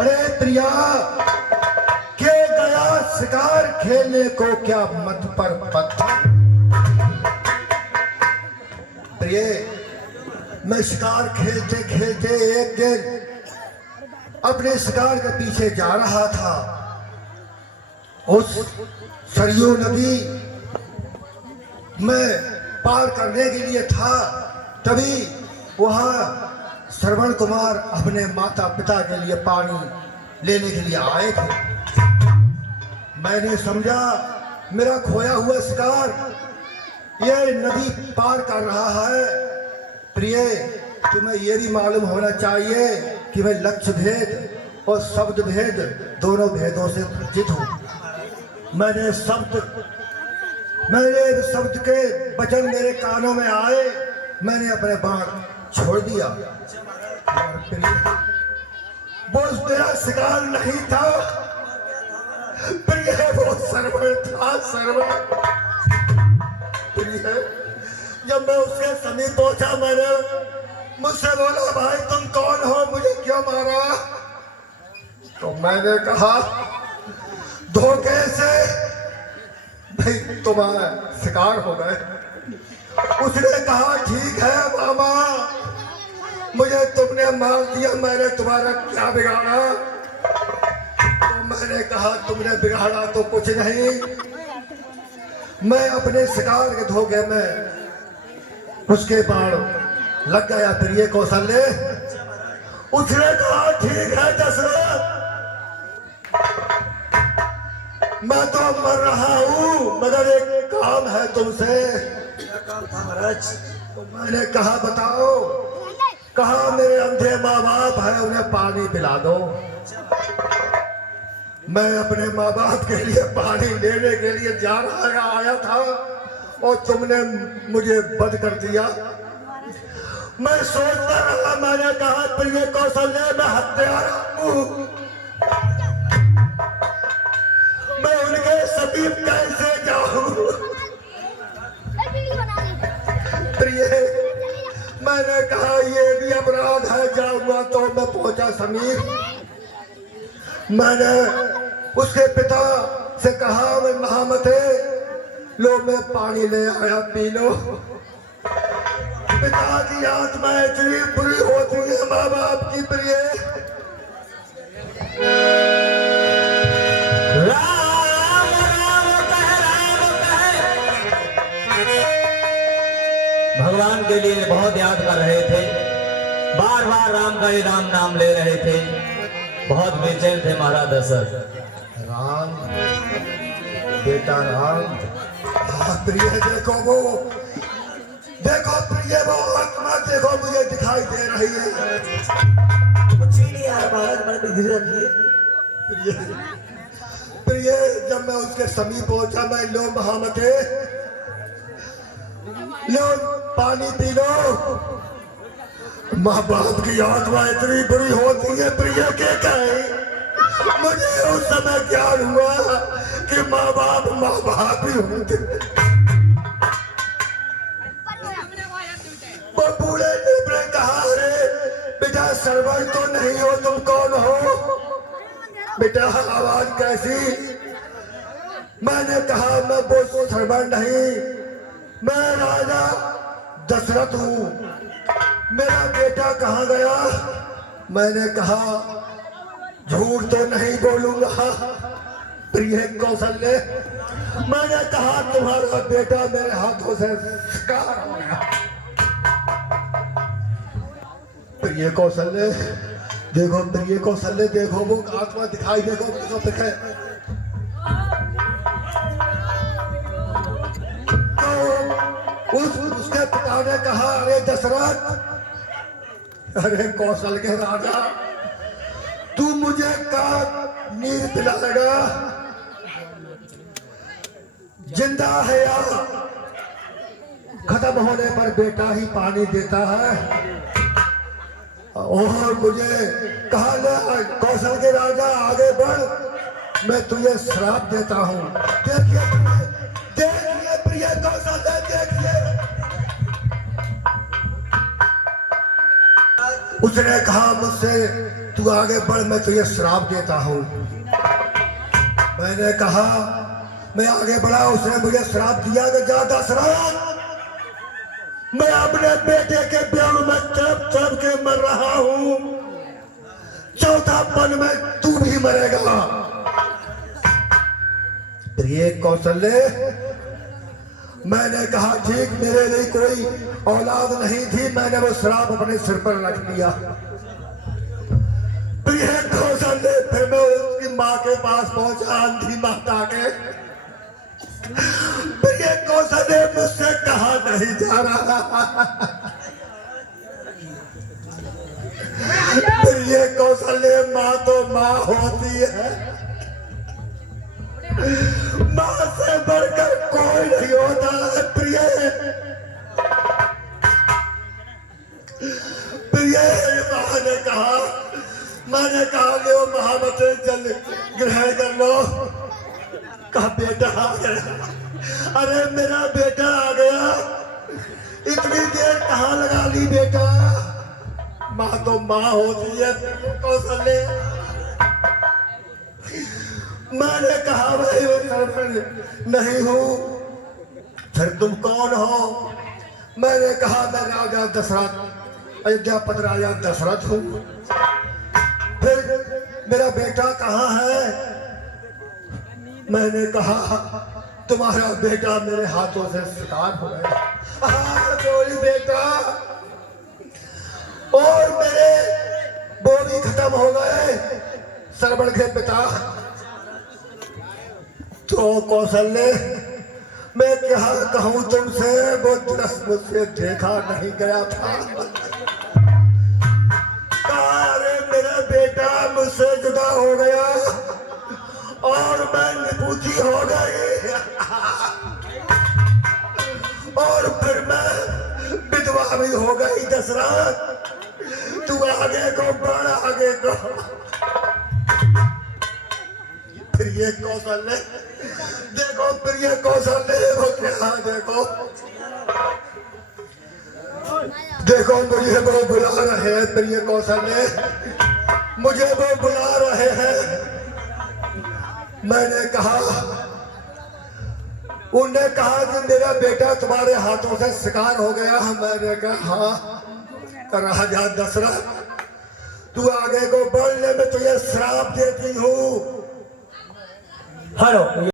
अरे प्रिया, के गया शिकार खेलने को क्या मत पर पत्थर। प्रिय, मैं शिकार खेलते खेलते एक दिन अपने शिकार के पीछे जा रहा था। उस सरयू नदी मैं पार करने के लिए था, तभी वहाँ श्रवण कुमार अपने माता पिता के लिए पानी लेने के लिए आए थे। मैंने समझा मेरा खोया हुआ शिकार ये नदी पार कर रहा है। प्रिय, तुम्हें यह भी मालूम होना चाहिए कि मैं लक्ष्य भेद और शब्द भेद दोनों भेदों से परिचित हूँ। मैंने शब्द के वचन मेरे कानों में आए, मैंने अपने बाण छोड़ दिया। वो मेरा शिकार नहीं था प्रिय, वो सरवण था, सरवण। प्रिय, जब मैं उसके समीप पहुंचा, मैंने मुझसे बोला, भाई तुम कौन हो, मुझे क्यों मारा? तो मैंने कहा धोखे से भाई तुम्हारा शिकार हो गए। उसने कहा ठीक है मामा, मुझे तुमने मार दिया, मैंने तुम्हारा क्या बिगाड़ा? तो मैंने कहा तुमने बिगाड़ा तो कुछ नहीं, मैं अपने शिकार के धोखे में उसके बाण लग गया। प्रिय कौशल्य, उसने कहा ठीक है दशरथ, मैं तो मर रहा हूँ, मगर एक काम है तुमसे। क्या काम था महाराज? तो मैंने कहा बताओ। कहा मेरे अंधे माँ बाप है, उन्हें पानी पिला दो। मैं अपने माँ बाप के लिए पानी लेने के लिए जा रहा आया था और तुमने मुझे बंद कर दिया। मैं सोचता रहा, मैंने कहा प्रिय कौशल्य, मैं हत्यारा हूँ, मैं उनके समीप कैसे जाऊं? प्रिय, मैंने कहा ये भी अपराध है, जाऊंगा। तो मैं पहुंचा समीप, मैंने उसके पिता से कहा, मैं महामते लो, मैं पानी ले आया, पी लो। पिता की आत्मा इतनी बुरी होती है माँ बाप की। प्रिय, भगवान के लिए बहुत याद कर रहे थे, बार बार राम का ही राम नाम ले रहे थे, बहुत बेचैन थे महाराज दशरथ। राम, बेटा राम। प्रिय देखो वो, देखो प्रिय वो आत्मा, देखो मुझे दिखाई दे रही है। कुछ ही नहीं यार महाराज, मैंने धीरे प्रिय, प्रिय, जब मैं उसके समीप पहुंचा, मैं लो महामते, लो पानी पी लो। माँ बाप की आत्मा इतनी बुरी होती है प्रिय के कहे। मुझे उस समय ज्ञान हुआ कि माँ बाप ही होते। वो बूढ़े ने कहा, अरे बेटा सरवर तो नहीं हो, तुम कौन हो? बेटा आवाज कैसी? मैंने कहा मैं वो सरवर नहीं, मैं राजा दशरथ हूँ, मेरा बेटा कहाँ गया? मैंने कहा झूठ तो नहीं बोलूंगा प्रिय कौशल्य, मैंने कहा तुम्हारा बेटा मेरे हाथों से शिकार हो गया। प्रिय कौशल्य देखो, प्रिय कौशल्य देखो, वो आत्मा दिखाई, देखो दिखे। उसके पिता ने कहा, अरे दशरथ, अरे कौशल के राजा, तू मुझे का नीर पिलाएगा? जिंदा है या खत्म होने पर बेटा ही पानी देता है? और मुझे कहा ले कौशल के राजा आगे बढ़, मैं तुझे श्राप देता हूँ। देखिए प्रिय कौशल, देखिए। उसने कहा मुझसे तू आगे बढ़, मैं तुझे श्राप देता हूँ। मैंने कहा मैं आगे बढ़ा, उसने मुझे श्राप दिया कि जा दशरथ, मैं अपने बेटे के ब्याह में तड़प के मर रहा हूँ, चौथा पन में तू भी मरेगा। प्रिय कौशल्य, मैंने कहा ठीक, मेरे लिए कोई औलाद नहीं थी, मैंने वो श्राप अपने सिर पर रख दिया। प्रिय कौशल्य, फिर मैं उसकी माँ के पास पहुंचा, अंधी माता के। प्रिय कौशल्य, मुझसे कहा नहीं जा रहा। प्रिय कौशल्य, माँ तो माँ होती है, माँ से बढ़कर कोई नहीं होता है। प्रिय मैंने कहा लो महावत जल ग्रहण कर लो। कहा बेटा आ गया। अरे मेरा बेटा आ गया, इतनी देर कहाँ लगा ली बेटा? माँ तो माँ होती है कौशल्य। मैंने कहा भाई नहीं हूँ। फिर तुम कौन हो? मैंने कहा मैं राजा दशरथ, अयोध्यापति राजा दशरथ हूँ। फिर मेरा बेटा कहाँ है? मैंने कहा तुम्हारा बेटा मेरे हाथों से शिकार हो गया। बोली बेटा, और मेरे वो भी खत्म हो गए, श्रवण के पिता। तो कौशल्य, मैं क्या कहूँ तुमसे, वो दिवस मुझसे देखा नहीं गया था। अरे मेरा बेटा मुझसे जुदा हो गया और मैं निपुची हो गई, और फिर मैं विधवा भी हो गई। दशरथ, तू आगे को बढ़, आगे को। प्रिय कौशल्य, देखो प्रिय कौशल्य, वो क्या देखो, देखो मुझे वो बुला रहे हैं। प्रिय कौशल्य, मुझे वो बुला रहे हैं। मैंने कहा, उन्होंने कहा कि मेरा बेटा तुम्हारे हाथों से शिकार हो गया। मैंने कहा हाँ। राजा दशरथ, तू आगे को बढ़ ले, मैं तुझे श्राप देती हूँ। हेलो।